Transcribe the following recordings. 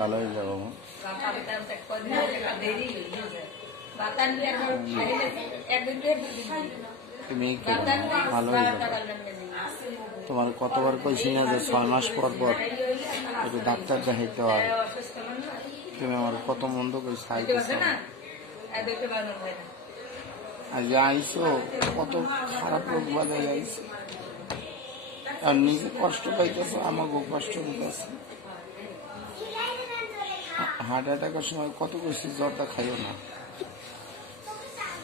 ভালো হয়ে যাবো। তুমি ভালো হয়ে যাবে। তোমার কতবার কইছি না যে 6 মাস পর পর একটু ডাক্তার দেখাইতে হয়। তুমি আমার কত মন্দ করে চাইতেছো। আজ আইসো কত খারাপ রোগ বাজায় আইসো, আর নিজে কষ্ট পাইতেছো, আমাকেও কষ্ট দিতেছে। হার্ট অ্যাটাকের সময় কত বেশি জ্বরটা খাইও না।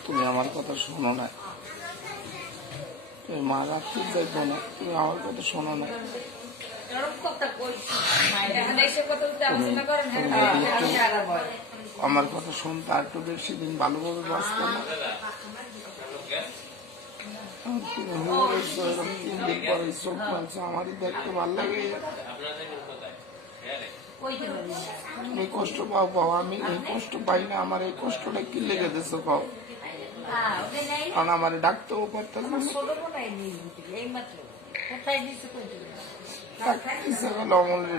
তুমি আমার কথা শোনো না, তুমি মা রাখতে যাইতো না, তুমি আমার কথা শোনো না। আমার কথা শুনতে আর একটু বেশি দিন ভালোভাবে বাঁচত না। 3 দিন পরে চোখ পাচ্ছে, আমারই দেখতে ভালো লাগে। তুমি কষ্ট পাও পাও, আমি এই কষ্ট পাই না। আমার এই কষ্টটা কি লেগে দিছো পাও, কারণ আমার ডাকতেও পারতাম না।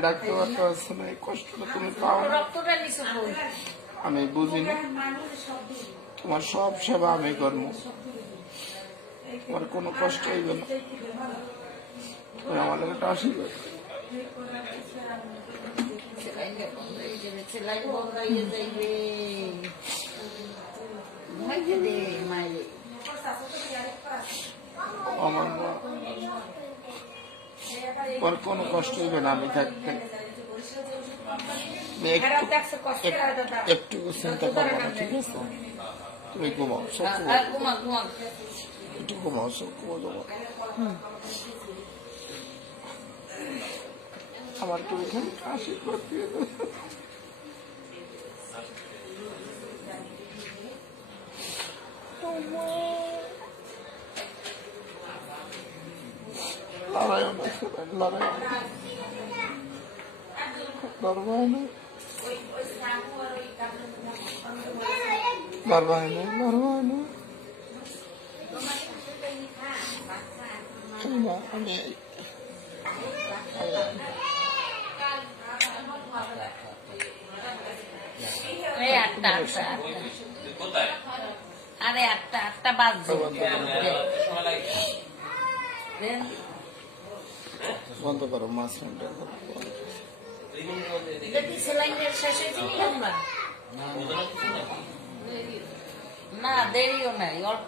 ডাকতে পারতে পারছো না, এই কষ্টটা তুমি পাও না। আমি বুঝি না, তোমার সব সেবা আমি করবো, তোমার কোনো কষ্ট হইবে না। তুমি আমার একটা আশীর্বাদ। আমার মা, তোমার কোনো কষ্ট হইবে না আমি থাকতে। একটু চিন্তা করবো না, ঠিক আছে? তুমি ঘুমাও, সব একটু ঘুমাও, সব ঘুমাও। আমার তুমি খালি আশীর্বাদ দিয়ে দেবে। লড়াই না, লড়াই না, লড়বাই না, লড়বাই না, লড়বাই না। আমি আরে 8টা বাজছে। বন্ধ করো, মাছ না দেরিও নাই।